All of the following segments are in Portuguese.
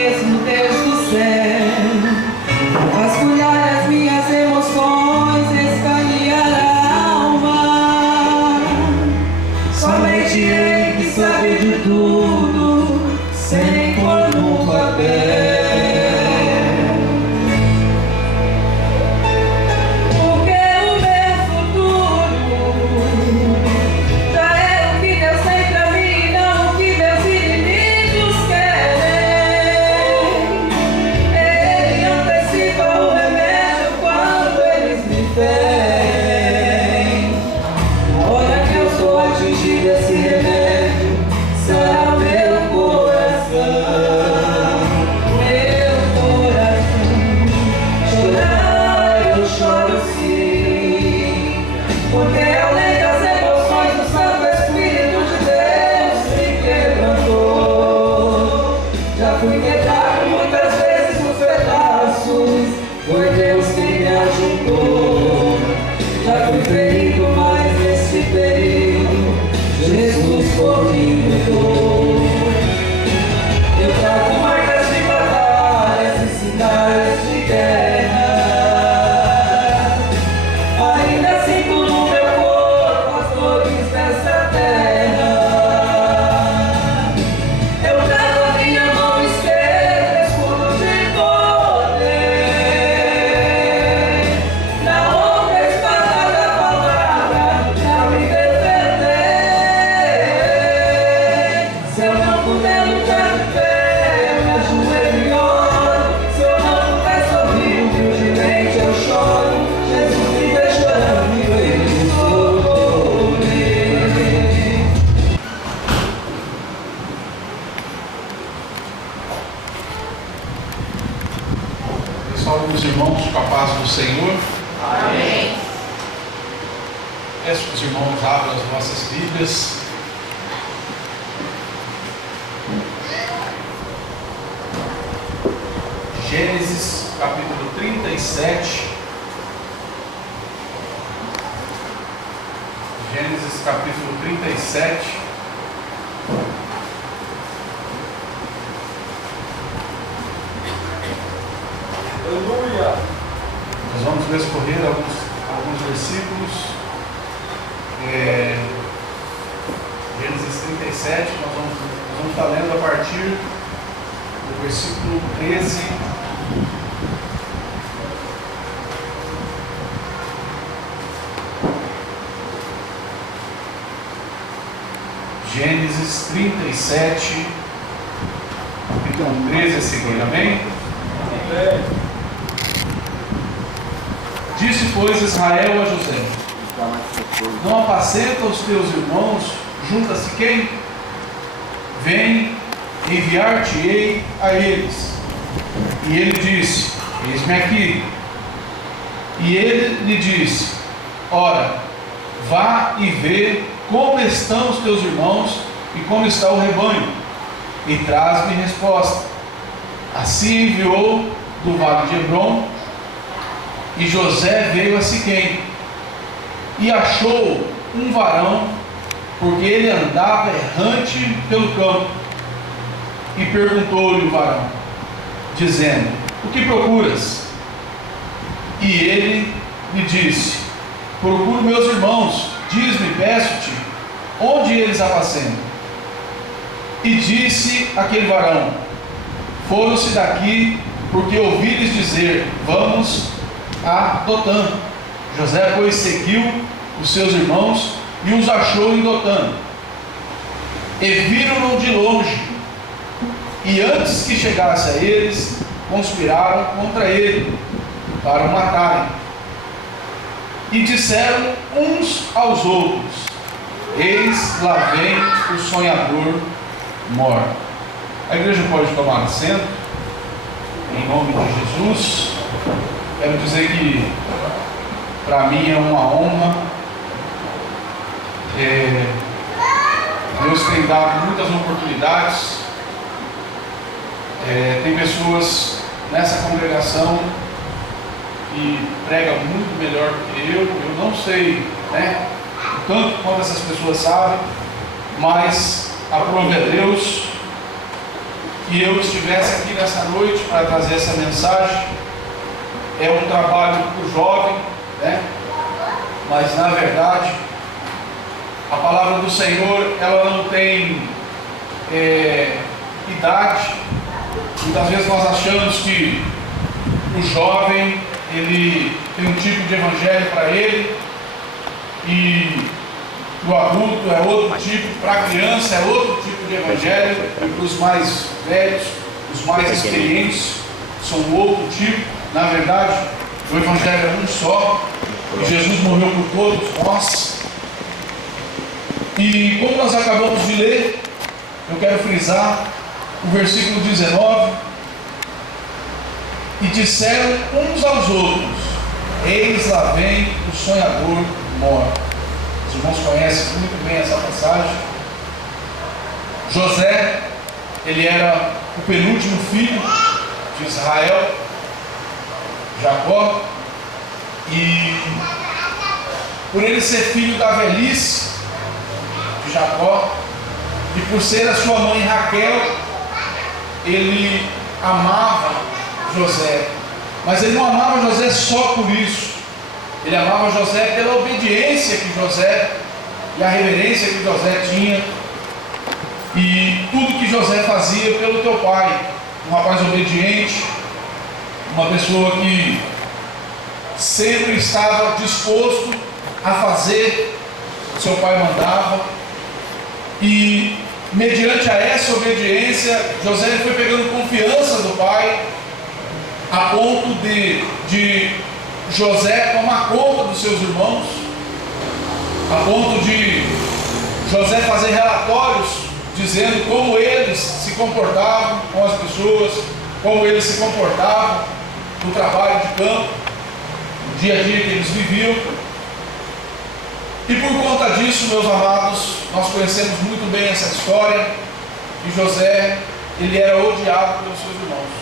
mesmo Deus do céu. Vasculhar as minhas emoções, escanear a alma. Somente Ele que sabe de tudo, sem pôr no papel. Esse remédio será o meu coração, chorar eu choro sim, porque além das emoções o Santo Espírito de Deus se quebrantou. Já fui quebrado muitas vezes nos pedaços, foi Deus quem me ajudou. Já fui ferido, mas nesse período Jesus por mim lutou. Eu trago marcas de batalhas e sinais de guerra. Ainda sinto no meu corpo as dores dessa terra. Eu trago a minha mão esquerda, escudo de poder. Na outra espada da palavra, pra me defender. Se eu não puder lutar de pé, eu me ajoelho e oro. Se eu não puder sorrir, humildemente eu choro. Jesus me vê chorando e ele socorre. Pessoal, meus irmãos, com a paz do Senhor. Amém. Peço que os irmãos abram as nossas Bíblias. Gênesis capítulo 37. Gênesis capítulo 37. Aleluia! Nós vamos escorrer alguns versículos. Gênesis 37, nós vamos estar lendo a partir do versículo 13. Gênesis 37, então 13 a seguir, amém? Amém. Disse, pois, Israel a José: não apacenta os teus irmãos junto a Siquém? Vem, enviar-te-ei a eles. E ele disse: eis-me aqui. E ele lhe disse: ora, vá e vê como estão os teus irmãos e como está o rebanho, e traz-me resposta. Assim enviou do vale de Hebrom, e José veio a Siquém, e achou um varão, porque ele andava errante pelo campo. E perguntou-lhe o varão, dizendo: o que procuras? E ele lhe disse: procuro meus irmãos, diz-me, peço-te, onde eles apacentam? E disse aquele varão: foram-se daqui, porque ouvi-lhes dizer: vamos a Dotã. José, pois, seguiu os seus irmãos e os achou em Dotã. E viram-no de longe, e antes que chegasse a eles, conspiraram contra ele para o matarem. E disseram uns aos outros: eis lá vem o sonhador mor. A igreja pode tomar assento, em nome de Jesus. Quero dizer que para mim é uma honra. Deus tem dado muitas oportunidades. Tem pessoas nessa congregação que pregam muito melhor do que eu não sei, né, o tanto quanto essas pessoas sabem, mas aprove a Deus que eu estivesse aqui nessa noite para trazer essa mensagem. É um trabalho para o jovem, né? Mas na verdade, a palavra do Senhor, ela não tem idade. Muitas vezes nós achamos que o jovem, ele tem um tipo de evangelho para ele, e o adulto é outro tipo, para a criança é outro tipo de evangelho, e para os mais velhos, os mais experientes, são outro tipo. Na verdade, o evangelho é um só, e Jesus morreu por todos nós. E como nós acabamos de ler, eu quero frisar o versículo 19: e disseram uns aos outros: eis lá vem o sonhador mor. Os irmãos conhecem muito bem essa passagem. José, ele era o penúltimo filho de Israel, Jacó, e por ele ser filho da velhice de Jacó, e por ser a sua mãe Raquel, ele amava José. Mas ele não amava José só por isso. Ele amava José pela obediência que José, e a reverência que José tinha, e tudo que José fazia pelo teu pai. Um rapaz obediente, uma pessoa que sempre estava disposto a fazer o que seu pai mandava. E mediante a essa obediência, José foi pegando confiança do pai, a ponto de José tomar conta dos seus irmãos, a ponto de José fazer relatórios dizendo como eles se comportavam com as pessoas, como eles se comportavam no trabalho de campo, no dia a dia que eles viviam. E por conta disso, meus amados, nós conhecemos muito bem essa história, que José, ele era odiado pelos seus irmãos.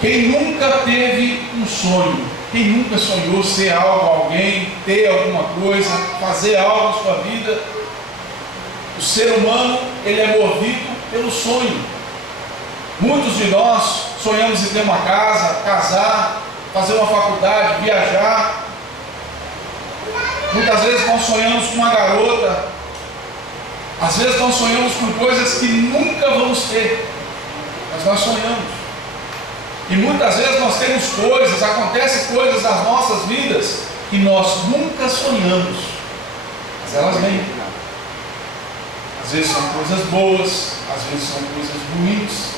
Quem nunca teve um sonho, quem nunca sonhou ser algo, alguém, ter alguma coisa, fazer algo na sua vida? O ser humano, ele é movido pelo sonho. Muitos de nós sonhamos em ter uma casa, casar, fazer uma faculdade, viajar. Muitas vezes nós sonhamos com uma garota, às vezes nós sonhamos com coisas que nunca vamos ter, mas nós sonhamos. E muitas vezes nós temos coisas, acontecem coisas nas nossas vidas que nós nunca sonhamos, mas elas vêm. Às vezes são coisas boas, às vezes são coisas ruins.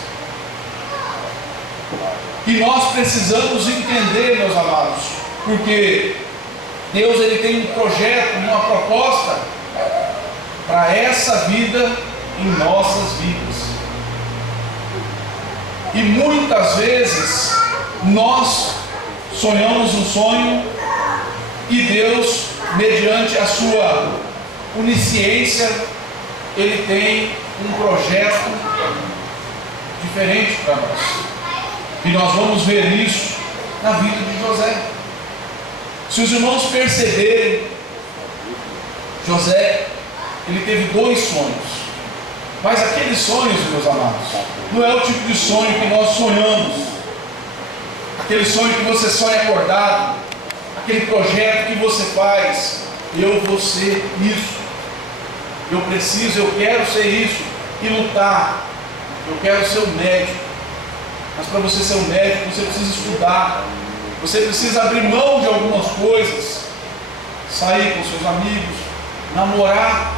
E nós precisamos entender, meus amados, porque Deus, ele tem um projeto, uma proposta para essa vida em nossas vidas. E muitas vezes nós sonhamos um sonho e Deus, mediante a sua onisciência, ele tem um projeto diferente para nós. E nós vamos ver isso na vida de José. Se os irmãos perceberem, José, ele teve 2 sonhos. Mas aqueles sonhos, meus amados, não é o tipo de sonho que nós sonhamos. Aquele sonho que você sonha acordado, aquele projeto que você faz: eu vou ser isso, eu preciso, eu quero ser isso, e lutar. Eu quero ser um médico. Mas para você ser um médico, você precisa estudar, você precisa abrir mão de algumas coisas, sair com seus amigos, namorar.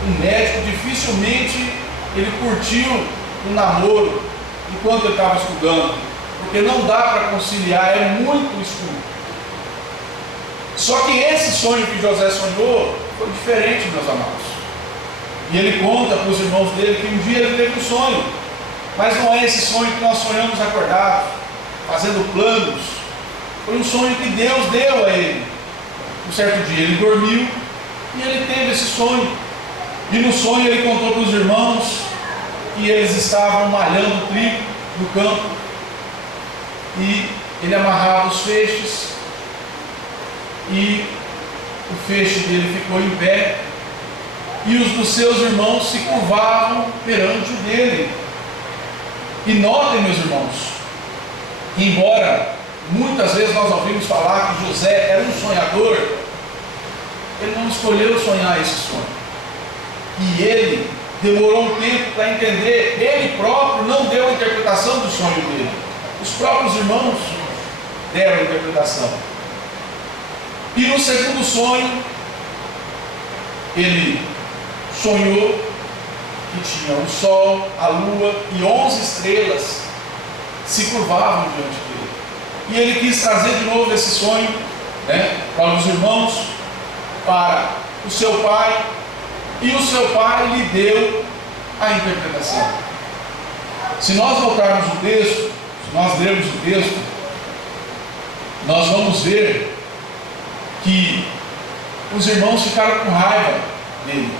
Um médico, dificilmente ele curtiu um namoro enquanto ele estava estudando, porque não dá para conciliar, é muito escuro. Só que esse sonho que José sonhou foi diferente, meus amados. E ele conta para os irmãos dele que um dia ele teve um sonho, mas não é esse sonho que nós sonhamos acordados, fazendo planos. Foi um sonho que Deus deu a ele. Um certo dia ele dormiu e ele teve esse sonho. E no sonho ele contou para os irmãos que eles estavam malhando trigo no campo, e ele amarrava os feixes, e o feixe dele ficou em pé, e os dos seus irmãos se curvavam perante o dele. E notem, meus irmãos, que embora muitas vezes nós ouvimos falar que José era um sonhador, ele não escolheu sonhar esse sonho. E ele demorou um tempo para entender, ele próprio não deu a interpretação do sonho dele. Os próprios irmãos deram a interpretação. E no segundo sonho, ele sonhou que tinha o sol, a lua e 11 estrelas se curvavam diante dele. E ele quis trazer de novo esse sonho, para os irmãos, para o seu pai, e o seu pai lhe deu a interpretação. Se nós voltarmos o texto, se nós lermos o texto, nós vamos ver que os irmãos ficaram com raiva dele,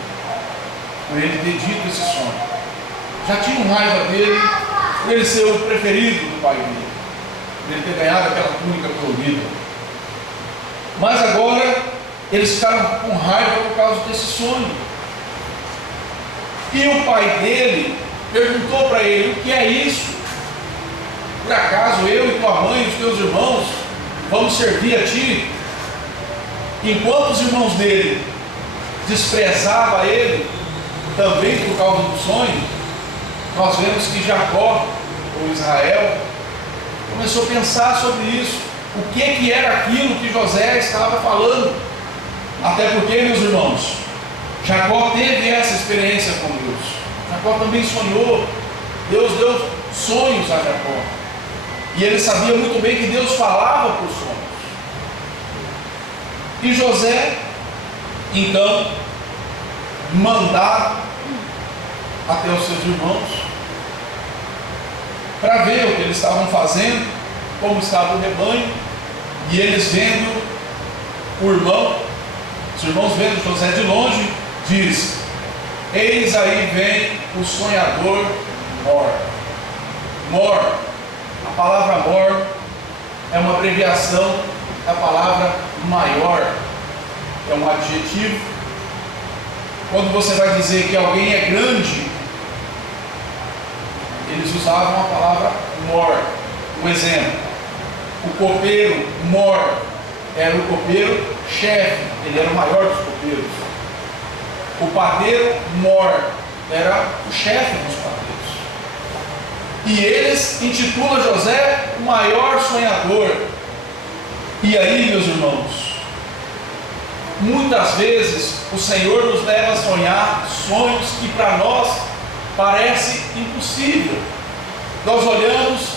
por ele ter dito esse sonho. Já tinham raiva dele, por ele ser o preferido do pai dele, por ele ter ganhado aquela túnica colorida. Mas agora, eles ficaram com raiva por causa desse sonho. E o pai dele perguntou para ele: o que é isso? Por acaso eu e tua mãe e os teus irmãos vamos servir a ti? Enquanto os irmãos dele desprezavam ele, também por causa do sonho, nós vemos que Jacó, ou Israel, começou a pensar sobre isso. O que era aquilo que José estava falando? Até porque, meus irmãos, Jacó teve essa experiência com Deus. Jacó também sonhou. Deus deu sonhos a Jacó. E ele sabia muito bem que Deus falava por sonhos. E José, então, mandar até os seus irmãos para ver o que eles estavam fazendo, como estava o rebanho, e eles vendo o irmão, os irmãos vendo José de longe, diz: eis aí vem o sonhador Mor. Mor, a palavra Mor é uma abreviação da palavra maior, é um adjetivo. Quando você vai dizer que alguém é grande, eles usavam a palavra Mor. Um exemplo: o copeiro Mor era o copeiro chefe, ele era o maior dos copeiros. O padeiro Mor era o chefe dos padeiros. E eles intitulam José o maior sonhador. E aí, meus irmãos, muitas vezes o Senhor nos leva a sonhar sonhos que para nós parece impossível. Nós olhamos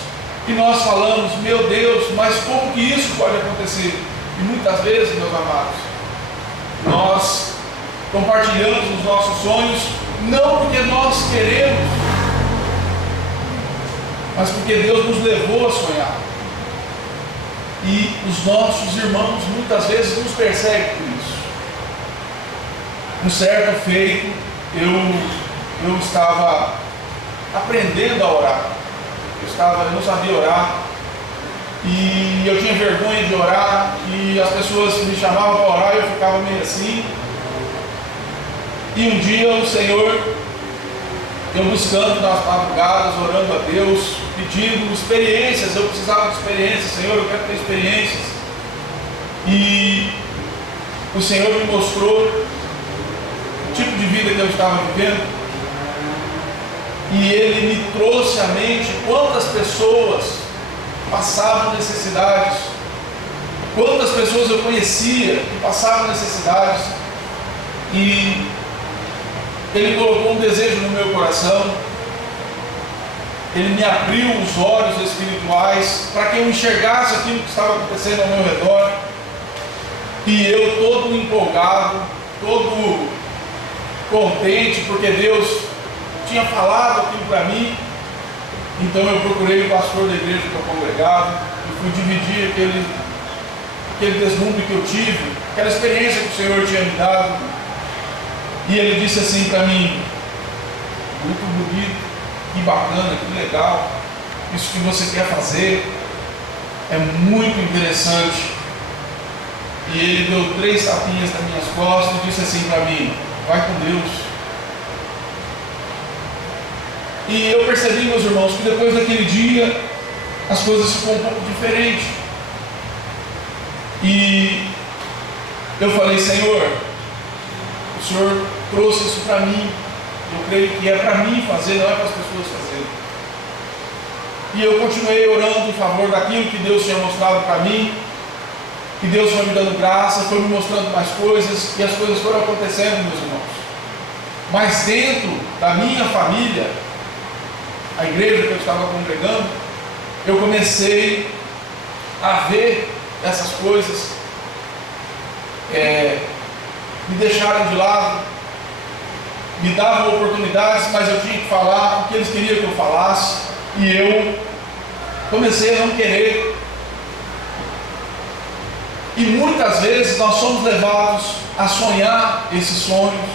e nós falamos: meu Deus, mas como que isso pode acontecer? E muitas vezes, meus amados, nós compartilhamos os nossos sonhos não porque nós queremos, mas porque Deus nos levou a sonhar. E os nossos irmãos muitas vezes nos perseguem por isso. Um certo feito, eu estava aprendendo a orar. Eu não sabia orar, e eu tinha vergonha de orar, e as pessoas me chamavam para orar e eu ficava meio assim. E um dia o Senhor, eu buscando nas madrugadas, orando a Deus, pedindo experiências. Eu precisava de experiências. Senhor, eu quero ter experiências. E o Senhor me mostrou o tipo de vida que eu estava vivendo, e Ele me trouxe à mente quantas pessoas passavam necessidades, quantas pessoas eu conhecia que passavam necessidades. E Ele colocou um desejo no meu coração. Ele me abriu os olhos espirituais para que eu enxergasse aquilo que estava acontecendo ao meu redor. E eu, todo empolgado, todo contente, porque Deus tinha falado aquilo para mim. Então eu procurei o pastor da igreja que eu congregava e fui dividir aquele deslumbre que eu tive, aquela experiência que o Senhor tinha me dado. E ele disse assim para mim: muito bonito, que bacana, que legal, isso que você quer fazer é muito interessante. E ele deu 3 tapinhas nas minhas costas e disse assim para mim: vai com Deus. E eu percebi, meus irmãos, que depois daquele dia as coisas ficam um pouco diferentes. E eu falei: Senhor, o Senhor trouxe isso para mim. Eu creio que é para mim fazer, não é para as pessoas fazerem. E eu continuei orando em favor daquilo que Deus tinha mostrado para mim. E Deus foi me dando graça, foi me mostrando mais coisas, e as coisas foram acontecendo, meus irmãos. Mas dentro da minha família, a igreja que eu estava congregando, eu comecei a ver essas coisas me deixaram de lado, me davam oportunidades, mas eu tinha que falar o que eles queriam que eu falasse, e eu comecei a não querer. E muitas vezes nós somos levados a sonhar esses sonhos,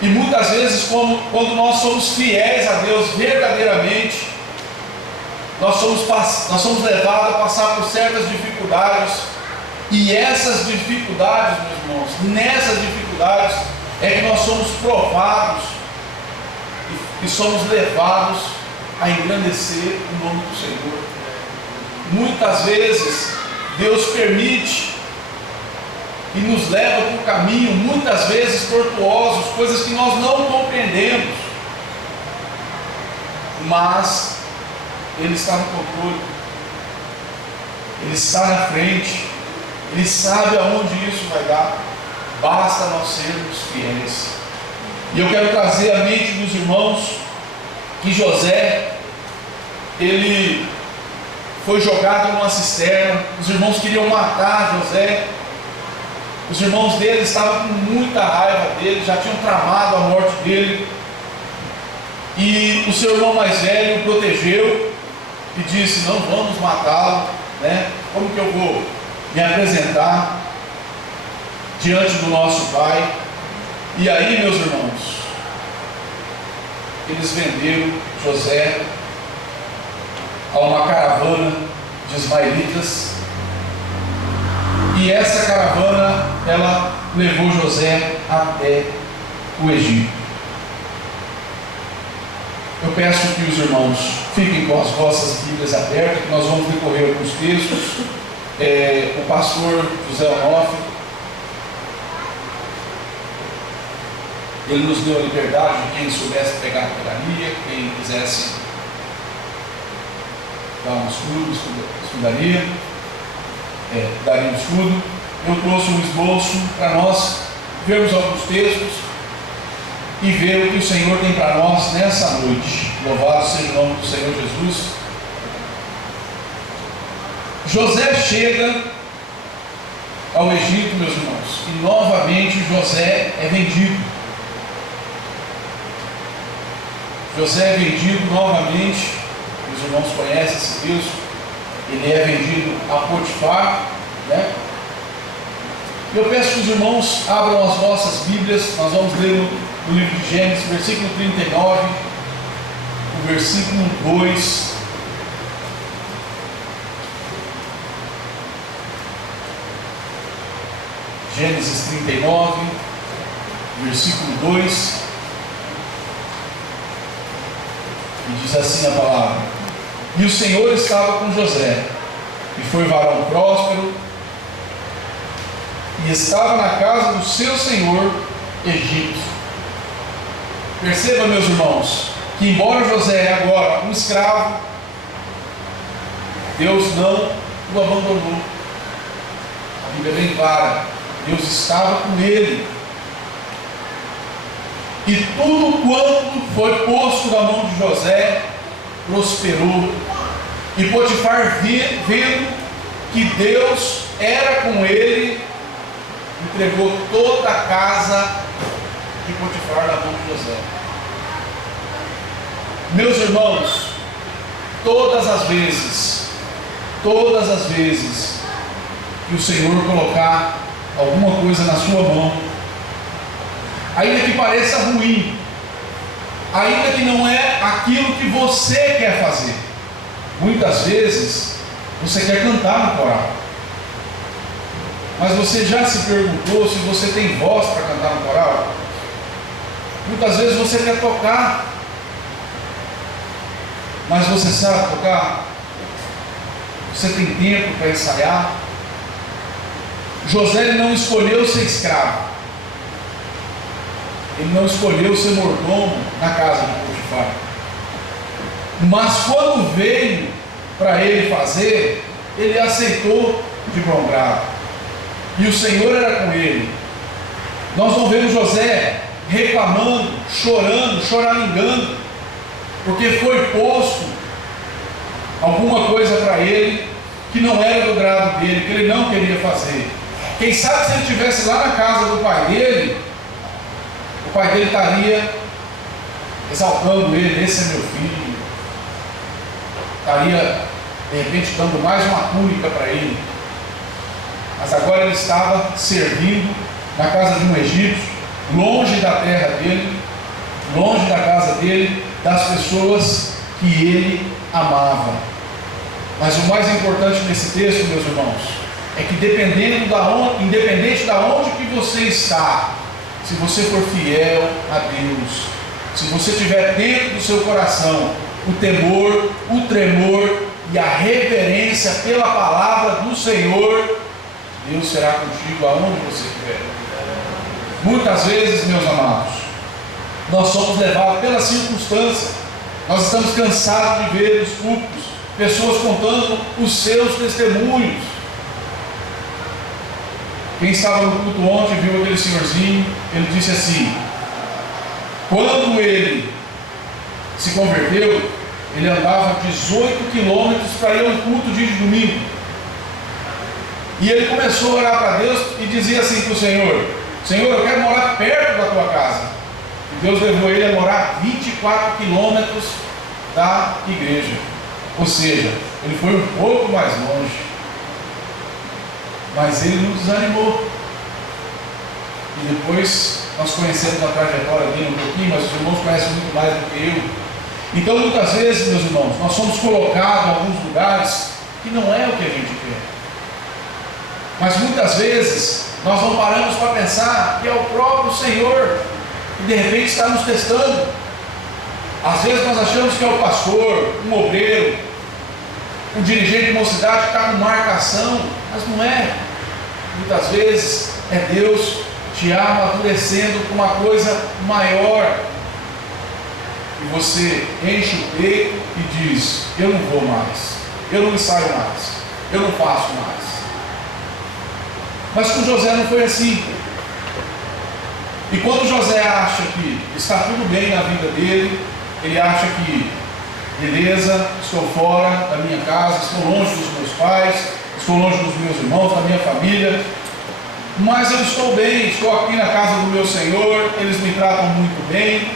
e muitas vezes, quando nós somos fiéis a Deus verdadeiramente, nós somos levados a passar por certas dificuldades, e essas dificuldades, meus irmãos, nessas dificuldades é que nós somos provados e somos levados a engrandecer o nome do Senhor. Muitas vezes Deus permite e nos leva por um caminho, muitas vezes tortuosos, coisas que nós não compreendemos, mas Ele está no controle, Ele está na frente, Ele sabe aonde isso vai dar, basta nós sermos fiéis. E eu quero trazer à mente dos irmãos que José, ele foi jogado numa cisterna, os irmãos queriam matar José, os irmãos dele estavam com muita raiva dele, já tinham tramado a morte dele, e o seu irmão mais velho o protegeu e disse: não vamos matá-lo, né? Como que eu vou me apresentar diante do nosso pai? E aí, meus irmãos, eles venderam José a uma caravana de ismaelitas, e essa caravana, ela levou José até o Egito. Eu peço que os irmãos fiquem com as vossas Bíblias abertas, que nós vamos recorrer a alguns textos. O pastor José Onofre, ele nos deu a liberdade de quem soubesse pegar, pegaria, quem quisesse dar um estudo, estudaria, daria um estudo. Eu trouxe um esboço para nós vermos alguns textos e ver o que o Senhor tem para nós nessa noite. Louvado seja o nome do Senhor Jesus. José chega ao Egito, meus irmãos, e novamente José é vendido. José é vendido novamente. Os irmãos conhecem esse texto. Ele é vendido a Potifar, né? Eu peço que os irmãos abram as vossas Bíblias. Nós vamos ler no livro de Gênesis, versículo 39, o versículo 2. Gênesis 39, versículo 2. E diz assim a palavra: e o Senhor estava com José, e foi varão próspero, e estava na casa do seu senhor egípcio. Perceba, meus irmãos, que embora José é agora um escravo, Deus não o abandonou. A Bíblia é bem clara, Deus estava com ele. E tudo quanto foi posto na mão de José prosperou. E Potifar, vendo que Deus era com ele, entregou toda a casa de Potifar na mão de José. Meus irmãos, todas as vezes que o Senhor colocar alguma coisa na sua mão, ainda que pareça ruim, ainda que não é aquilo que você quer fazer, muitas vezes você quer cantar no coral, mas você já se perguntou se você tem voz para cantar no coral? Muitas vezes você quer tocar, mas você sabe tocar? Você tem tempo para ensaiar? José ele não escolheu ser escravo, ele não escolheu ser mordomo na casa de Potifar, mas quando veio para ele fazer, ele aceitou de bom grado, e o Senhor era com ele. Nós não vemos José reclamando, chorando, choramingando, porque foi posto alguma coisa para ele que não era do grado dele, que ele não queria fazer. Quem sabe se ele estivesse lá na casa do pai dele, o pai dele estaria exaltando ele: esse é meu filho, estaria de repente dando mais uma túnica para ele. Mas agora ele estava servindo na casa de um egípcio, longe da terra dele, longe da casa dele, das pessoas que ele amava. Mas o mais importante nesse texto, meus irmãos, é que independente da onde que você está, se você for fiel a Deus, se você tiver dentro do seu coração o temor, o tremor e a reverência pela palavra do Senhor, Deus será contigo aonde você estiver. Muitas vezes, meus amados, nós somos levados pela circunstância. Nós estamos cansados de ver nos púlpitos pessoas contando os seus testemunhos. Quem estava no culto ontem viu aquele senhorzinho, ele disse assim: quando ele se converteu, ele andava 18 quilômetros para ir a um culto dia de domingo. E ele começou a orar para Deus e dizia assim para o Senhor: Senhor, eu quero morar perto da tua casa. E Deus levou ele a morar 24 quilômetros da igreja. Ou seja, ele foi um pouco mais longe, mas ele não desanimou. E depois nós conhecemos a trajetória dele um pouquinho, mas os irmãos conhecem muito mais do que eu. Então muitas vezes, meus irmãos, nós somos colocados em alguns lugares que não é o que a gente quer. Mas muitas vezes nós não paramos para pensar que é o próprio Senhor que de repente está nos testando. Às vezes nós achamos que é o pastor, um obreiro, um dirigente de mocidade que está com marcação, mas não é. Muitas vezes é Deus te amadurecendo com uma coisa maior, e você enche o peito e diz: eu não vou mais, eu não ensaio mais, eu não faço mais. Mas com José não foi assim. E quando José acha que está tudo bem na vida dele, ele acha que, beleza, estou fora da minha casa, estou longe dos meus pais, estou longe dos meus irmãos, da minha família, mas eu estou bem, estou aqui na casa do meu Senhor, eles me tratam muito bem,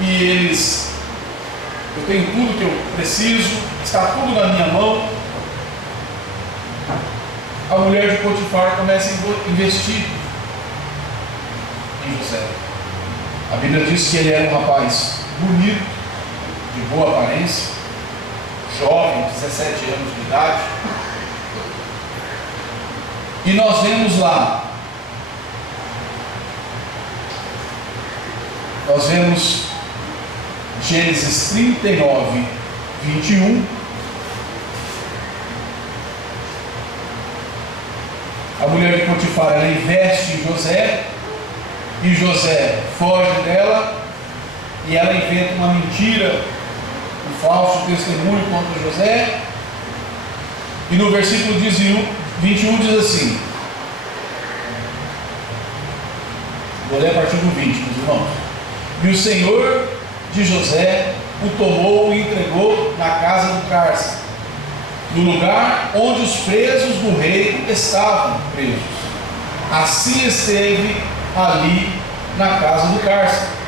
e eu tenho tudo que eu preciso, está tudo na minha mão. A mulher de Potifar começa a investir em José. A Bíblia diz que ele era um rapaz bonito, de boa aparência, jovem, 17 anos de idade. E nós vemos lá, Gênesis 39, 21. A mulher de Potifar, ela investe em José, e José foge dela, e ela inventa uma mentira, um falso testemunho contra José. E no versículo 21 diz assim, vou ler a partir do 20, meus irmãos: e o Senhor de José o tomou e entregou na casa do cárcere, no lugar onde os presos do rei estavam presos. Assim esteve ali na casa do cárcere.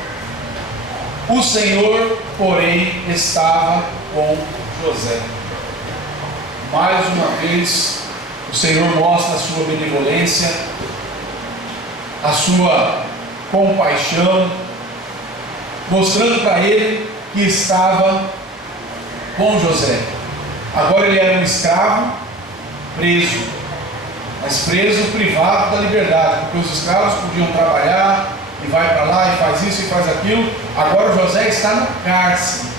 O Senhor, porém, estava com José. Mais uma vez, o Senhor mostra a sua benevolência, a sua compaixão, mostrando para ele que estava com José. Agora ele era um escravo preso, mas preso privado da liberdade, porque os escravos podiam trabalhar e vai para lá e faz isso e faz aquilo. Agora José está no cárcere.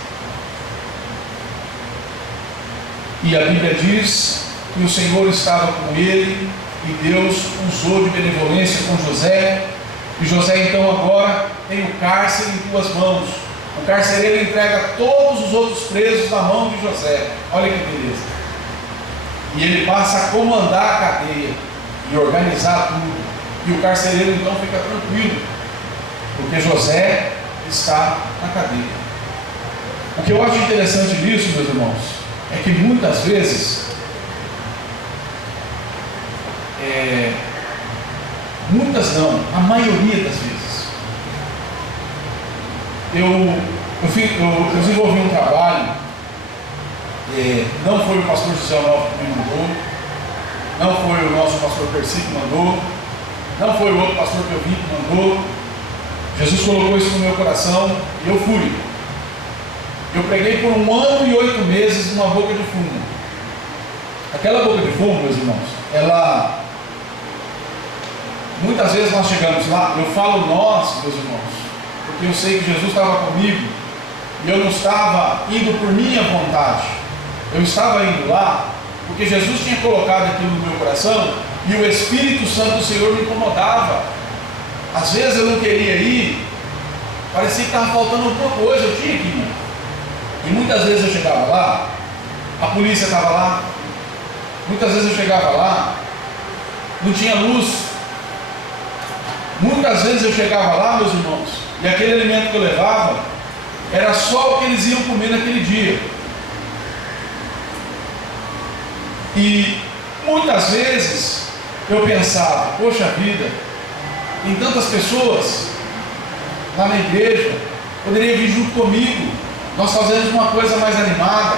E a Bíblia diz que o Senhor estava com ele e Deus usou de benevolência com José. E José então agora tem o cárcere em tuas mãos. O carcereiro entrega todos os outros presos na mão de José. Olha que beleza. E ele passa a comandar a cadeia e organizar tudo. E o carcereiro então fica tranquilo, porque José está na cadeia. O que eu acho interessante nisso, meus irmãos, é que muitas vezes, muitas não, a maioria das vezes, eu desenvolvi um trabalho, não foi o pastor José Alves que me mandou, não foi o nosso pastor Percy que mandou, não foi o outro pastor que eu vi que mandou. Jesus colocou isso no meu coração e eu fui. Eu preguei por 1 ano e 8 meses numa boca de fumo. Aquela boca de fumo, meus irmãos, ela... Muitas vezes nós chegamos lá, eu falo nós, meus irmãos, porque eu sei que Jesus estava comigo e eu não estava indo por minha vontade. Eu estava indo lá porque Jesus tinha colocado aquilo no meu coração e o Espírito Santo do Senhor me incomodava. Às vezes eu não queria ir, parecia que estava faltando alguma coisa, eu tinha que ir. E muitas vezes eu chegava lá, a polícia estava lá, muitas vezes eu chegava lá, não tinha luz. Muitas vezes eu chegava lá, meus irmãos, e aquele alimento que eu levava era só o que eles iam comer naquele dia. E muitas vezes eu pensava, poxa vida, tem tantas pessoas lá na igreja, poderia vir junto comigo, nós fazemos uma coisa mais animada,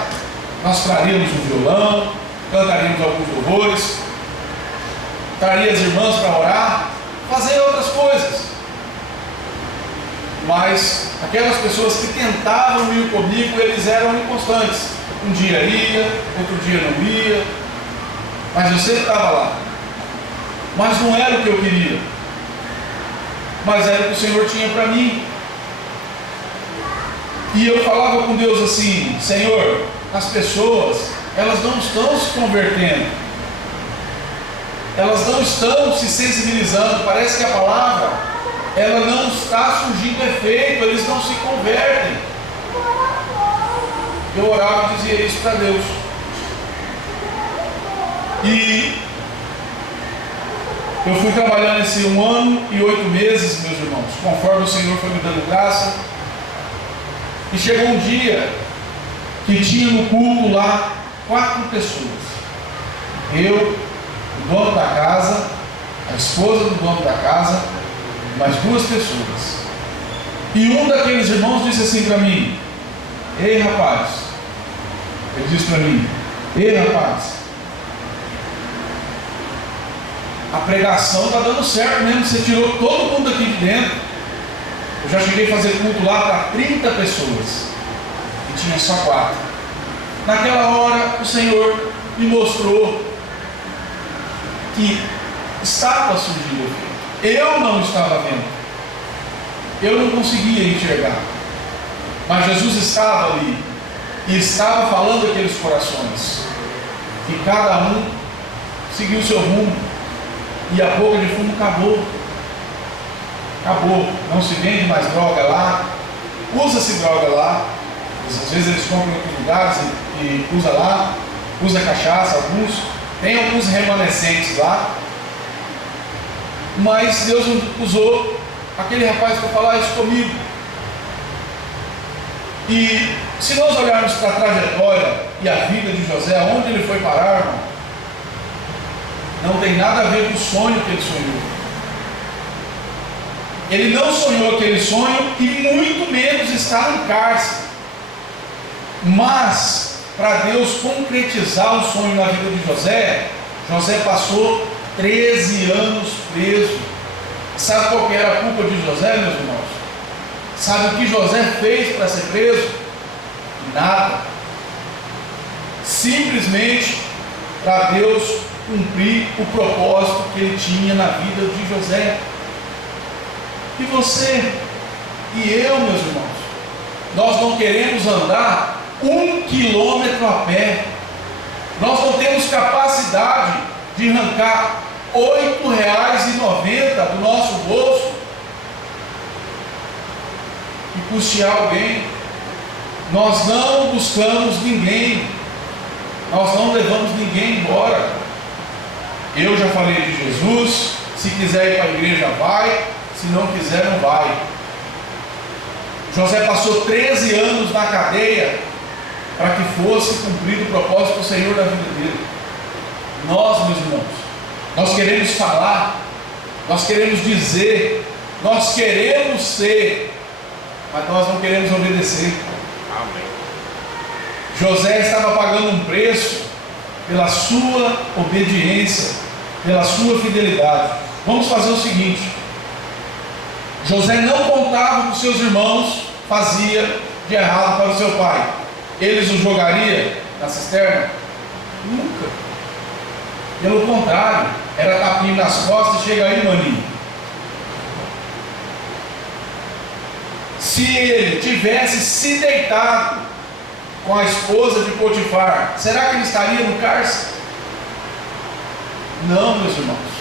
nós traríamos um violão, cantaríamos alguns louvores, traria as irmãs para orar, fazer outras coisas. Mas aquelas pessoas que tentavam ir comigo, eles eram inconstantes. Um dia ia, outro dia não ia, mas eu sempre estava lá. Mas não era o que eu queria, mas era o que o Senhor tinha para mim. E eu falava com Deus assim: Senhor, as pessoas, elas não estão se convertendo, elas não estão se sensibilizando, parece que a palavra, ela não está surgindo efeito, eles não se convertem. Eu orava e dizia isso para Deus. E eu fui trabalhando esse 1 ano e 8 meses, meus irmãos, conforme o Senhor foi me dando graça. E chegou um dia que tinha no culto lá 4 pessoas. Eu, o dono da casa, a esposa do dono da casa, mais 2 pessoas. E um daqueles irmãos disse assim para mim: ei rapaz, ele disse para mim: ei rapaz, a pregação está dando certo mesmo, você tirou todo mundo aqui de dentro. Eu já cheguei a fazer culto lá para 30 pessoas e tinha só 4. Naquela hora o Senhor me mostrou que estava surgindo efeito. Eu não estava vendo, eu não conseguia enxergar, mas Jesus estava ali e estava falando àqueles corações, e cada um seguiu o seu rumo, e a boca de fumo acabou. Não se vende mais droga lá, usa-se droga lá, às vezes eles compram em outros lugares e usa lá, usa cachaça, tem alguns remanescentes lá, mas Deus usou aquele rapaz para falar isso comigo. E se nós olharmos para a trajetória e a vida de José, aonde ele foi parar, irmão, não tem nada a ver com o sonho que ele sonhou. Ele não sonhou aquele sonho e muito menos está no cárcere. Mas, para Deus concretizar o sonho na vida de José, José passou 13 anos preso. Sabe qual que era a culpa de José, meus irmãos? Sabe o que José fez para ser preso? Nada. Simplesmente para Deus cumprir o propósito que ele tinha na vida de José. E você e eu, meus irmãos, nós não queremos andar 1 quilômetro a pé. Nós não temos capacidade de arrancar R$ 8,90 do nosso bolso e custear alguém. Nós não buscamos ninguém, nós não levamos ninguém embora. Eu já falei de Jesus, se quiser ir para a igreja vai, se não quiser não vai. José passou 13 anos na cadeia para que fosse cumprido o propósito do Senhor da vida dele. Nós, meus irmãos, nós queremos falar, nós queremos dizer, nós queremos ser, mas nós não queremos obedecer. Amém. José estava pagando um preço pela sua obediência, pela sua fidelidade. Vamos fazer o seguinte: José não contava o que os seus irmãos fazia de errado para o seu pai. Eles o jogaria na cisterna? Nunca. Pelo contrário, era tapinha nas costas, chega aí, maninho. Se ele tivesse se deitado com a esposa de Potifar, será que ele estaria no cárcere? Não, meus irmãos.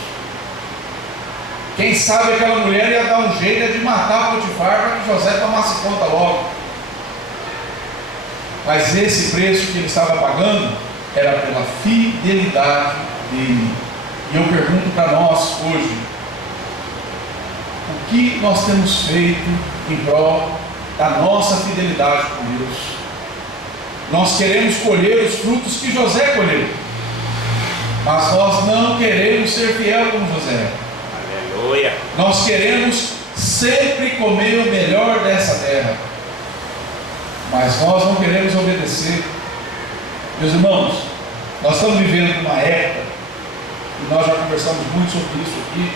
Quem sabe aquela mulher ia dar um jeito de matar Potifar para que José tomasse conta logo. Mas esse preço que ele estava pagando era pela fidelidade dele. E eu pergunto para nós hoje: o que nós temos feito em prol da nossa fidelidade com Deus? Nós queremos colher os frutos que José colheu, mas nós não queremos ser fiel como José. Aleluia. Nós queremos sempre comer o melhor dessa terra, mas nós não queremos obedecer. Meus irmãos, nós estamos vivendo uma época, e nós já conversamos muito sobre isso aqui,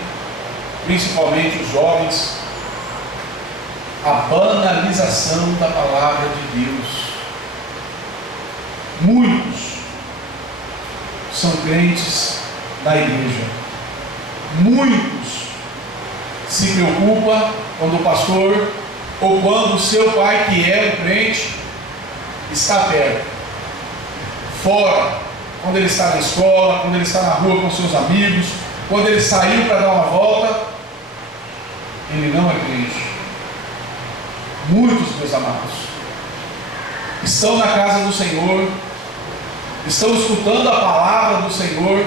principalmente os jovens, a banalização da palavra de Deus. Muitos são crentes da igreja, muitos se preocupam quando o pastor ou quando o seu pai, que é um crente, está perto. Fora, quando ele está na escola, quando ele está na rua com seus amigos, quando ele saiu para dar uma volta, ele não é crente. Muitos, meus amados, estão na casa do Senhor, estão escutando a palavra do Senhor,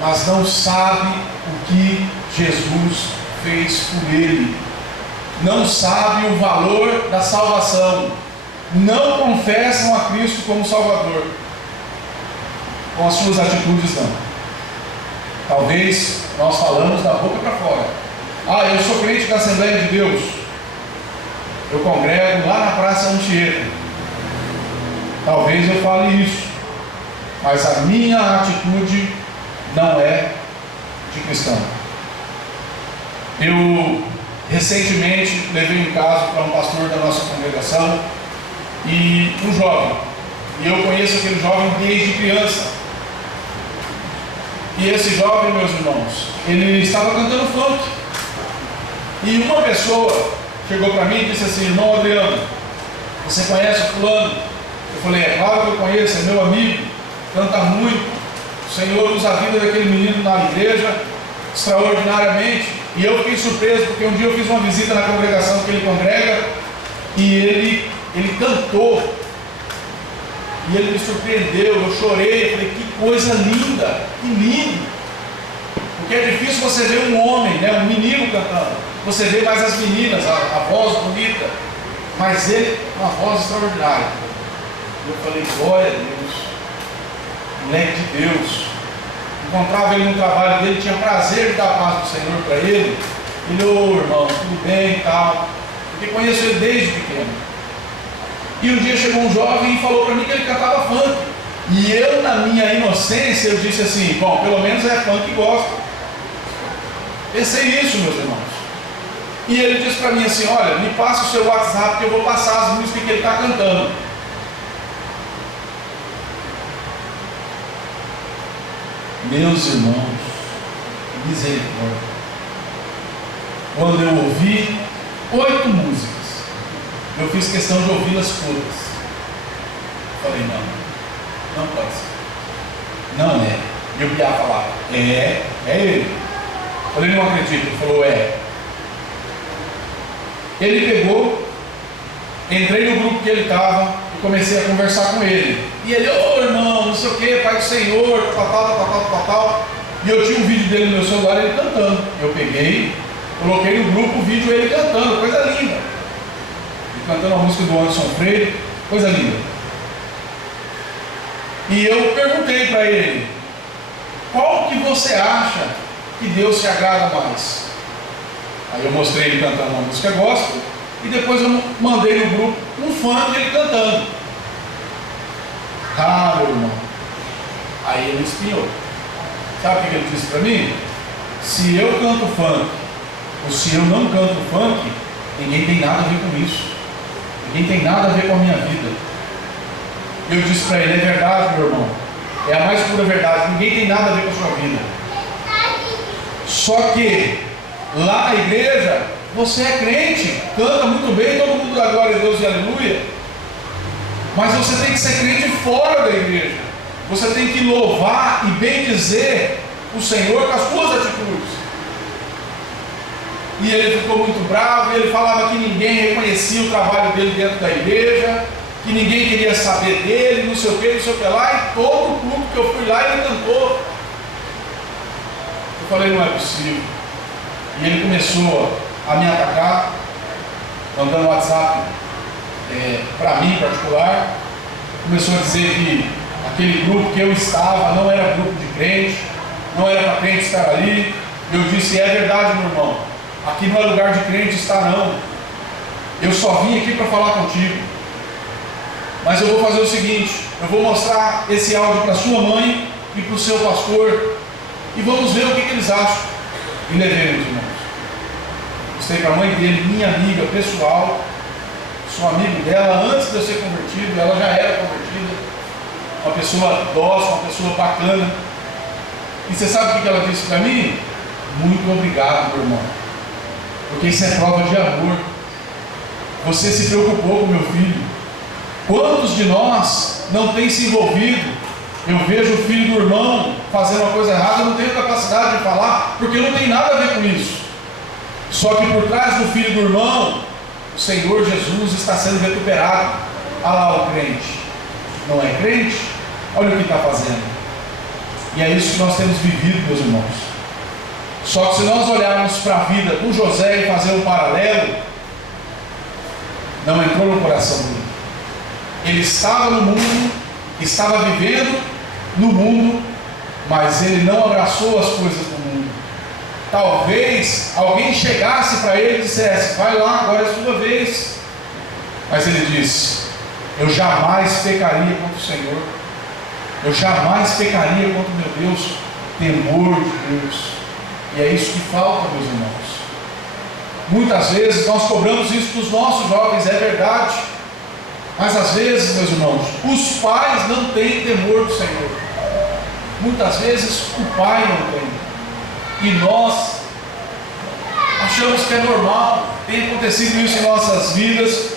mas não sabem o que Jesus fez por ele, não sabem o valor da salvação, não confessam a Cristo como Salvador. Com as suas atitudes não. Talvez nós falamos da boca para fora: ah, eu sou crente da Assembleia de Deus, eu congrego lá na Praça Anchieta. Talvez eu fale isso, mas a minha atitude não é de cristão. Eu recentemente levei um caso para um pastor da nossa congregação, e um jovem, e eu conheço aquele jovem desde criança. E esse jovem, meus irmãos, ele estava cantando funk, e uma pessoa chegou para mim e disse assim: irmão Adriano, você conhece o fulano? Eu falei: é claro que eu conheço, é meu amigo, canta muito, o Senhor usa a vida daquele menino na igreja extraordinariamente. E eu fiquei surpreso, porque um dia eu fiz uma visita na congregação que ele congrega, e ele cantou, e ele me surpreendeu, eu chorei, eu falei: que coisa linda, que lindo. Porque é difícil você ver um homem, né, um menino cantando, você vê mais as meninas, a voz bonita, mas ele, uma voz extraordinária. Eu falei: glória a Deus, moleque de Deus. Encontrava ele no trabalho dele, tinha prazer de dar a paz do Senhor para ele. Ele: ô irmão, tudo bem e tal, porque conheço ele desde pequeno. E um dia chegou um jovem e falou para mim que ele cantava funk, e eu, na minha inocência, eu disse assim: bom, pelo menos é funk que gosta. Pensei isso, meus irmãos. E ele disse para mim assim: olha, me passa o seu WhatsApp que eu vou passar as músicas que ele está cantando. Meus irmãos, misericórdia. quando eu ouvi 8 músicas. Eu fiz questão de ouvi-las todas. Falei, não pode ser. Não é. E o Piá falava, é ele. Falei, não acredito. Ele falou, é. Ele pegou, entrei no grupo que ele estava e comecei a conversar com ele. E ele, ô irmão, não sei o que, Pai do Senhor, tal. E eu tinha um vídeo dele no meu celular, ele cantando. Eu peguei, coloquei no grupo o vídeo ele cantando, coisa linda. Ele cantando a música do Anderson Freire, coisa linda. E eu perguntei para ele, qual que você acha que Deus se agrada mais? Aí eu mostrei ele cantando uma música gospel e depois eu mandei no grupo um funk dele cantando. Ah, meu irmão. Aí ele espinhou. Sabe o que ele disse para mim? Se eu canto funk ou se eu não canto funk, ninguém tem nada a ver com isso. Ninguém tem nada a ver com a minha vida. Eu disse para ele, é verdade, meu irmão. É a mais pura verdade. Ninguém tem nada a ver com a sua vida. Só que lá na igreja, você é crente, canta muito bem, todo mundo dá glória a Deus e aleluia. Mas você tem que ser crente fora da igreja. Você tem que louvar e bendizer o Senhor com as suas atitudes. E ele ficou muito bravo, e ele falava que ninguém reconhecia o trabalho dele dentro da igreja, que ninguém queria saber dele, não sei o que lá, e todo o culto que eu fui lá ele cantou. Eu falei, não é possível. E ele começou a me atacar, mandando WhatsApp para mim em particular. Começou a dizer que aquele grupo que eu estava não era grupo de crente, não era para crente estar ali. Eu disse, é verdade, meu irmão, aqui não é lugar de crente estar não. Eu só vim aqui para falar contigo. Mas eu vou fazer o seguinte, eu vou mostrar esse áudio para sua mãe e para o seu pastor e vamos ver o que eles acham. E levei, meus irmãos. Mostrei para a mãe dele, minha amiga pessoal, sou amigo dela antes de eu ser convertido, ela já era convertida, uma pessoa dócil, uma pessoa bacana. E você sabe o que ela disse para mim? Muito obrigado, meu irmão, porque isso é prova de amor. Você se preocupou com meu filho. Quantos de nós não tem se envolvido? Eu vejo o filho do irmão fazendo uma coisa errada, eu não tenho capacidade de falar, porque não tem nada a ver com isso. Só que por trás do filho do irmão, o Senhor Jesus está sendo recuperado. Olha lá o crente. Não é crente? Olha o que está fazendo. E é isso que nós temos vivido, meus irmãos. Só que se nós olharmos para a vida do José e fazer um paralelo, não entrou no coração dele. Ele estava no mundo, estava vivendo no mundo, mas ele não abraçou as coisas do mundo. Talvez alguém chegasse para ele e dissesse, vai lá, agora é a sua vez. Mas ele disse, eu jamais pecaria contra o Senhor. Eu jamais pecaria contra o meu Deus. Temor de Deus. E é isso que falta, meus irmãos. Muitas vezes nós cobramos isso dos nossos jovens, é verdade. Mas às vezes, meus irmãos, os pais não têm temor do Senhor. Muitas vezes o pai não tem. E nós achamos que é normal. Tem acontecido isso em nossas vidas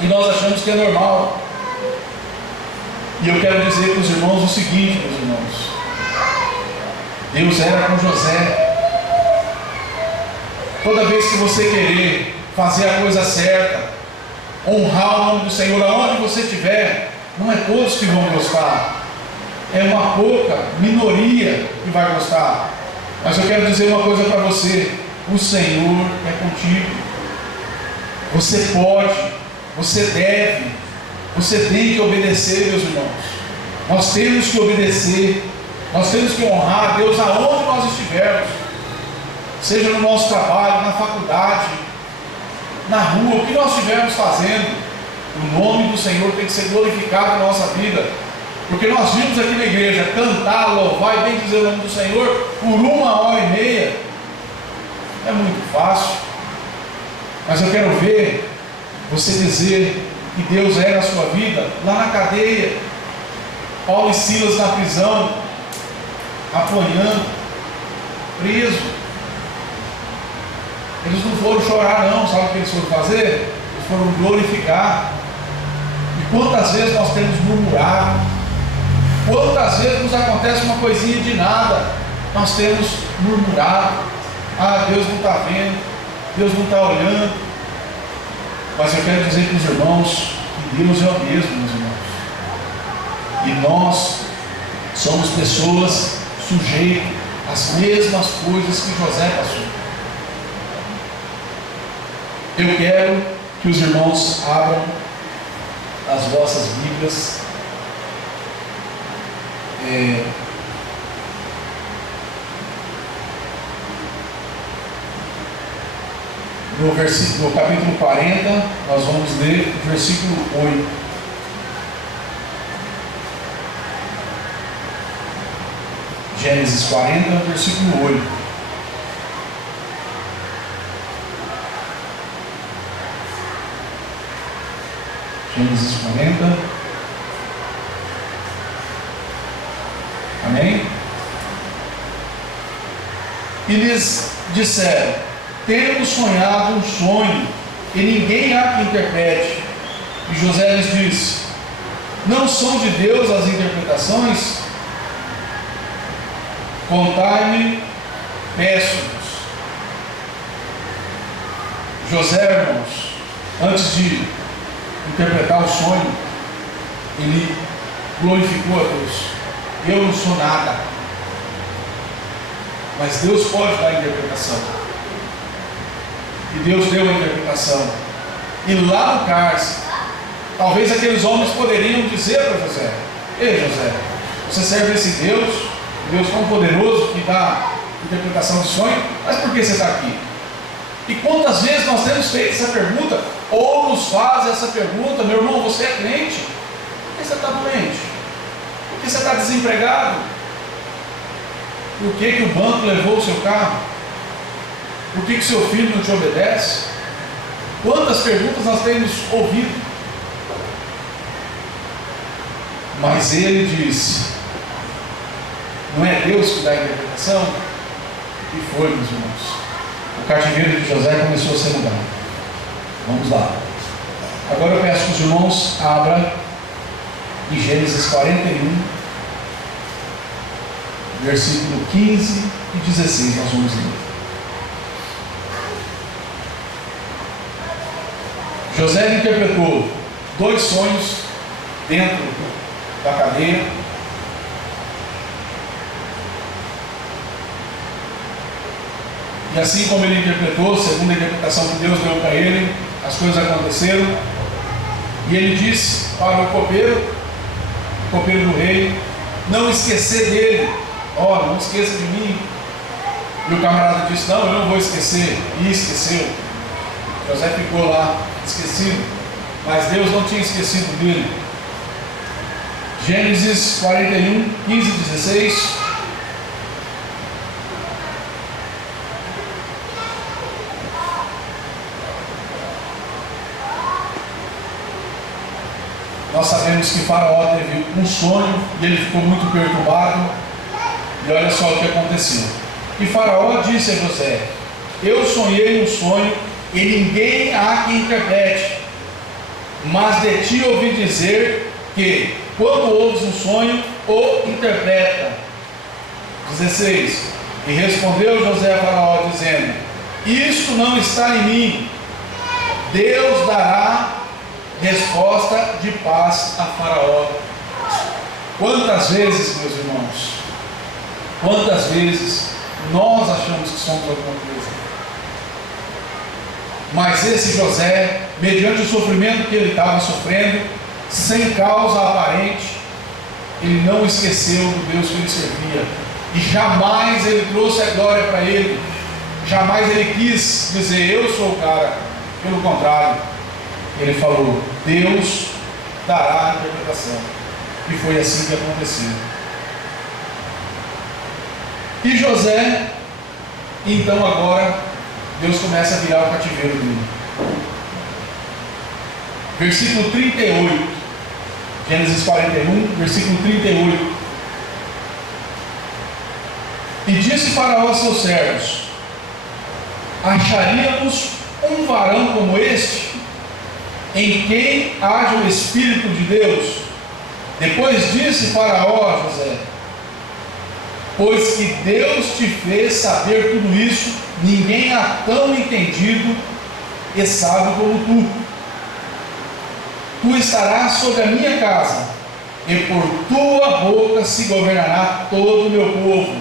e nós achamos que é normal. E eu quero dizer para os irmãos o seguinte, meus irmãos. Deus era com José. Toda vez que você querer fazer a coisa certa, honrar o nome do Senhor aonde você estiver, não é todos que vão gostar. É uma pouca minoria que vai gostar. Mas eu quero dizer uma coisa para você: o Senhor é contigo. Você pode, você deve, você tem que obedecer, meus irmãos. Nós temos que obedecer, nós temos que honrar a Deus aonde nós estivermos, seja no nosso trabalho, na faculdade, na rua, o que nós estivermos fazendo. O nome do Senhor tem que ser glorificado na nossa vida. Porque nós vimos aqui na igreja cantar, louvar e bem dizer o nome do Senhor por 1h30. É muito fácil. Mas eu quero ver você dizer que Deus é na sua vida lá na cadeia. Paulo e Silas na prisão, apanhando, preso. Eles não foram chorar não, sabe o que eles foram fazer? Eles foram glorificar. E quantas vezes nós temos murmurado? Quantas vezes nos acontece uma coisinha de nada, nós temos murmurado: ah, Deus não está vendo, Deus não está olhando. Mas eu quero dizer para os irmãos que Deus é o mesmo, meus irmãos. E nós somos pessoas sujeitas às mesmas coisas que José passou. Eu quero que os irmãos abram as vossas Bíblias no capítulo 40, nós vamos ler o versículo 8. Gênesis 40, versículo 8. Gênesis 40. Amém? E lhes disseram: temos sonhado um sonho, e ninguém há que interprete. E José lhes disse: não são de Deus as interpretações? Contai-me, peço-vos. José, irmãos, antes de interpretar o sonho, ele glorificou a Deus. Eu não sou nada, mas Deus pode dar a interpretação. E Deus deu a interpretação. E lá no cárcere, talvez aqueles homens poderiam dizer para José: ei José, você serve esse Deus tão poderoso que dá interpretação de sonho, mas por que você está aqui? E quantas vezes nós temos feito essa pergunta, ou nos faz essa pergunta: meu irmão, você é crente, por que você está doente? Por que você está desempregado? Por que o banco levou o seu carro? Por que seu filho não te obedece? Quantas perguntas nós temos ouvido? Mas ele disse: não é Deus que dá a interpretação? E foi, meus irmãos. O cativeiro de José começou a ser mudado. Vamos lá. Agora eu peço que os irmãos abram em Gênesis 41, versículo 15 e 16. Nós vamos ler. José interpretou 2 sonhos dentro da cadeia. E assim como ele interpretou, segundo a interpretação que Deus deu para ele, as coisas aconteceram. E ele disse para o copeiro do rei, não esquecer dele. Ó, não esqueça de mim. E o camarada disse: não, eu não vou esquecer. E esqueceu. José ficou lá esquecido, mas Deus não tinha esquecido dele. Gênesis 41, 15 e 16. Nós sabemos que Faraó teve um sonho e ele ficou muito perturbado. E olha só o que aconteceu. E Faraó disse a José: eu sonhei um sonho e ninguém há que interprete, mas de ti ouvi dizer que, quando ouves um sonho, o interpreta. 16. E respondeu José a Faraó, dizendo: isto não está em mim. Deus dará resposta de paz a Faraó. Quantas vezes, meus irmãos, quantas vezes nós achamos que somos alguma coisa? Mas esse José, mediante o sofrimento que ele estava sofrendo, sem causa aparente, ele não esqueceu do Deus que ele servia. E jamais ele trouxe a glória para ele. Jamais ele quis dizer: eu sou o cara. Pelo contrário, ele falou: Deus dará a interpretação. E foi assim que aconteceu. E José, então agora, Deus começa a virar o cativeiro dele. Versículo 38. Gênesis 41, versículo 38. E disse Faraó a seus servos: acharíamos um varão como este, em quem haja o Espírito de Deus? Depois disse Faraó a José: pois que Deus te fez saber tudo isso, ninguém há tão entendido e sábio como tu. Tu estarás sobre a minha casa, e por tua boca se governará todo o meu povo.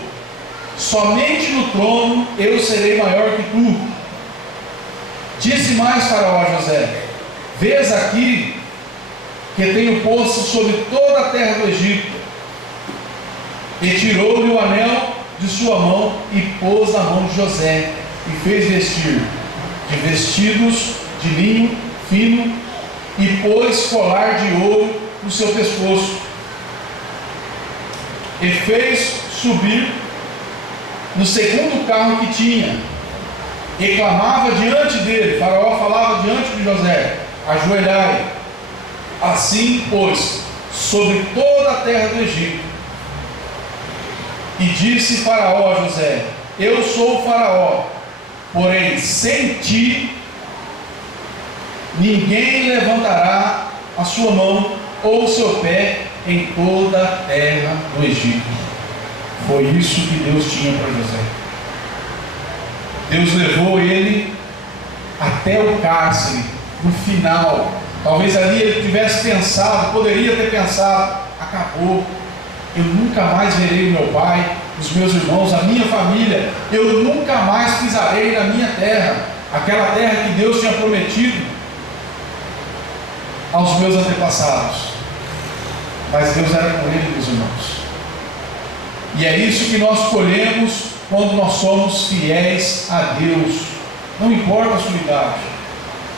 Somente no trono eu serei maior que tu. Disse mais Faraó a José: vês aqui que tenho posto sobre toda a terra do Egito. E tirou-lhe o anel de sua mão e pôs na mão de José, e fez vestir de vestidos de linho fino, e pôs colar de ouro no seu pescoço, e fez subir no segundo carro que tinha, e clamava diante dele. Faraó falava diante de José: ajoelhai. Assim, pois, sobre toda a terra do Egito. E disse Faraó a José: eu sou o Faraó, porém sem ti ninguém levantará a sua mão ou o seu pé em toda a terra do Egito. Foi isso que Deus tinha para José. Deus levou ele até o cárcere, no final. Talvez ali ele tivesse pensado, poderia ter pensado: acabou, eu nunca mais verei meu pai, os meus irmãos, a minha família, eu nunca mais pisarei na minha terra, aquela terra que Deus tinha prometido aos meus antepassados. Mas Deus era com ele, meus irmãos. E é isso que nós colhemos quando nós somos fiéis a Deus. Não importa a sua idade.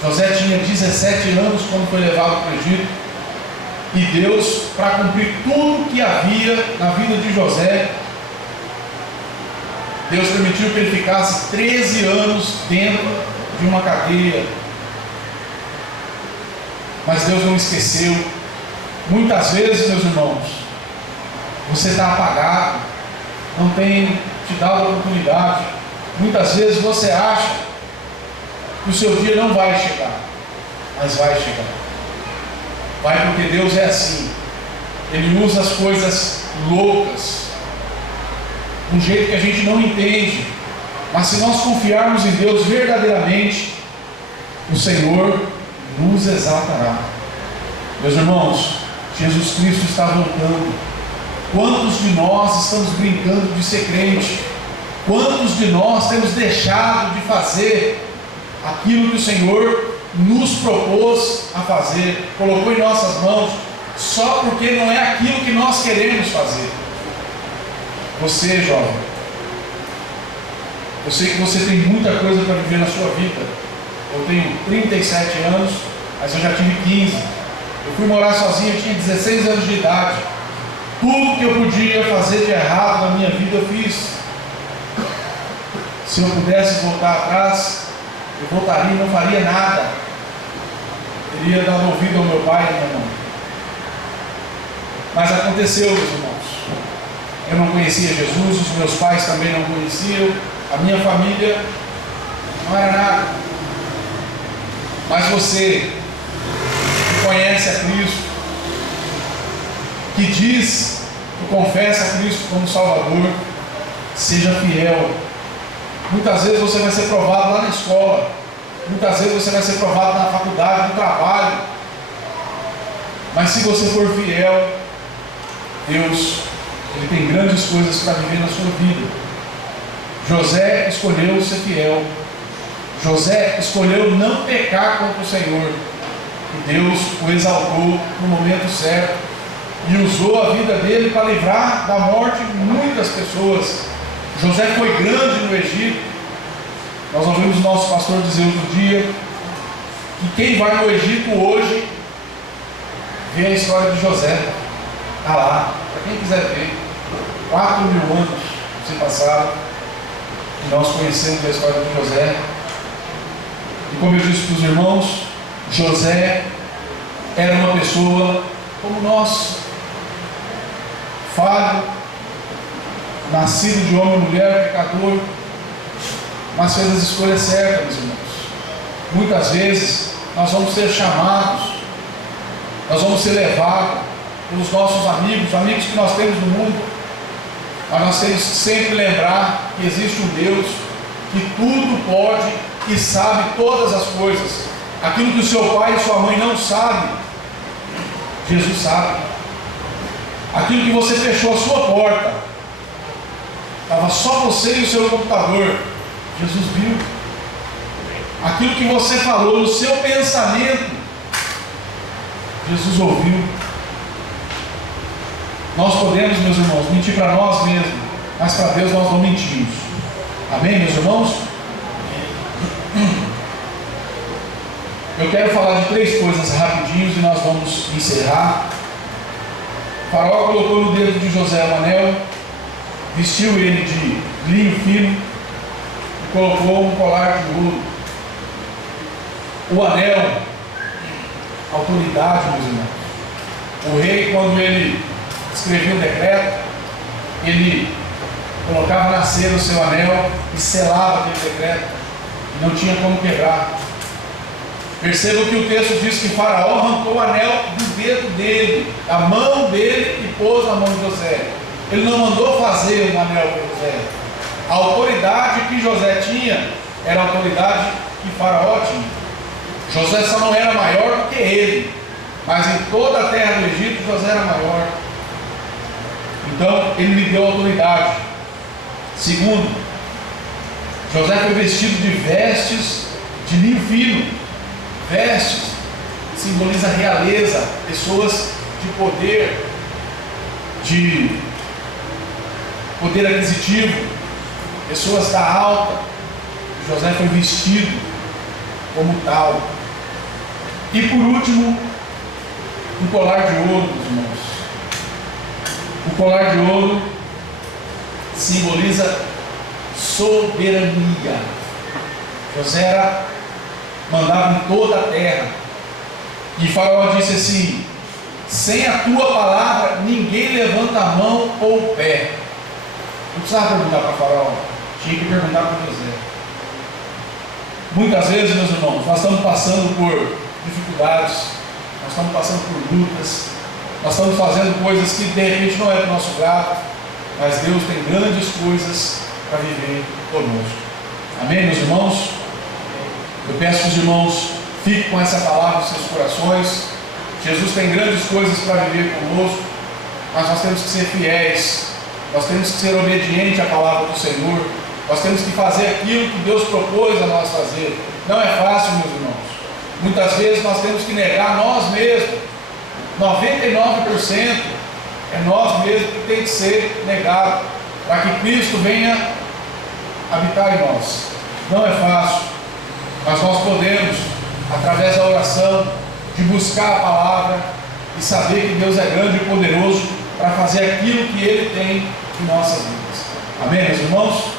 José tinha 17 anos quando foi levado para o Egito. E Deus, para cumprir tudo que havia na vida de José, Deus permitiu que ele ficasse 13 anos dentro de uma cadeia. Mas Deus não esqueceu. Muitas vezes, meus irmãos, você está apagado, não tem te dado oportunidade. Muitas vezes você acha que o seu dia não vai chegar, mas vai chegar. Vai, porque Deus é assim. Ele usa as coisas loucas, de um jeito que a gente não entende. Mas se nós confiarmos em Deus verdadeiramente, o Senhor nos exaltará. Meus irmãos, Jesus Cristo está voltando. Quantos de nós estamos brincando de ser crente? Quantos de nós temos deixado de fazer aquilo que o Senhor nos propôs a fazer, colocou em nossas mãos, só porque não é aquilo que nós queremos fazer? Você, jovem, eu sei que você tem muita coisa para viver na sua vida. Eu tenho 37 anos, mas eu já tive 15. Eu fui morar sozinho, eu tinha 16 anos de idade. Tudo que eu podia fazer de errado na minha vida eu fiz. Se eu pudesse voltar atrás, eu voltaria e não faria nada. Teria dado ouvido ao meu pai e à minha mãe. Mas aconteceu, meus irmãos. Eu não conhecia Jesus, os meus pais também não conheciam, a minha família não era nada. Mas você que conhece a Cristo, que diz, que confessa a Cristo como Salvador, seja fiel. Muitas vezes você vai ser provado lá na escola, muitas vezes você vai ser provado na faculdade, no trabalho, mas se você for fiel, Deus, Ele tem grandes coisas para viver na sua vida. José escolheu ser fiel. José escolheu não pecar contra o Senhor, e Deus o exaltou no momento certo e usou a vida dele para livrar da morte muitas pessoas. José foi grande no Egito. Nós ouvimos o nosso pastor dizer outro dia que quem vai no Egito hoje vê a história de José. Está lá, para quem quiser ver. 4.000 anos se passaram e nós conhecemos a história de José. E como eu disse para os irmãos, José era uma pessoa como nós, falho, nascido de homem e mulher, pecador, mas fez as escolhas certas, meus irmãos. Muitas vezes nós vamos ser chamados, nós vamos ser levados pelos nossos amigos que nós temos no mundo, mas nós temos que sempre lembrar que existe um Deus que tudo pode e sabe todas as coisas. Aquilo que o seu pai e sua mãe não sabem, Jesus sabe. Aquilo que você fechou a sua porta, estava só você e o seu computador, Jesus viu. Aquilo que você falou no seu pensamento, Jesus ouviu. Nós podemos, meus irmãos, mentir para nós mesmos, mas para Deus nós não mentimos. Amém, meus irmãos? Eu quero falar de 3 coisas rapidinhos e nós vamos encerrar. O faraó colocou no dedo de José um anel, vestiu ele de linho fino e colocou um colar de ouro. O anel, autoridade, meus irmãos. O rei, quando ele escrevia um decreto, ele colocava na cera o seu anel e selava aquele decreto, e não tinha como quebrar. Perceba que o texto diz que Faraó arrancou o anel do dedo dele, da mão dele, e pôs na mão de José. Ele não mandou fazer um anel para José. A autoridade que José tinha era a autoridade que Faraó tinha. José só não era maior do que ele, mas em toda a terra do Egito José era maior. Então ele lhe deu autoridade. Segundo, José foi vestido de vestes de linho fino. Vestes simboliza realeza, pessoas de poder aquisitivo, pessoas da alta. José foi vestido como tal. E por último, um colar de ouro, meus irmãos. O colar de ouro simboliza soberania. José mandava em toda a terra. E Faraó disse assim: sem a tua palavra ninguém levanta a mão ou o pé. Não precisava perguntar para Faraó, tinha que perguntar para José. Muitas vezes, meus irmãos, nós estamos passando por dificuldades, nós estamos passando por lutas, nós estamos fazendo coisas que de repente não é do nosso grado, mas Deus tem grandes coisas para viver conosco. Amém, meus irmãos? Eu peço que os irmãos fiquem com essa palavra nos seus corações. Jesus tem grandes coisas para viver conosco, mas nós temos que ser fiéis, nós temos que ser obedientes à palavra do Senhor, nós temos que fazer aquilo que Deus propôs a nós fazer. Não é fácil, meus irmãos. Muitas vezes nós temos que negar nós mesmos. 99% é nós mesmos que tem que ser negado, para que Cristo venha habitar em nós. Não é fácil, mas nós podemos, através da oração, de buscar a palavra e saber que Deus é grande e poderoso para fazer aquilo que Ele tem em nossas vidas. Amém, meus irmãos?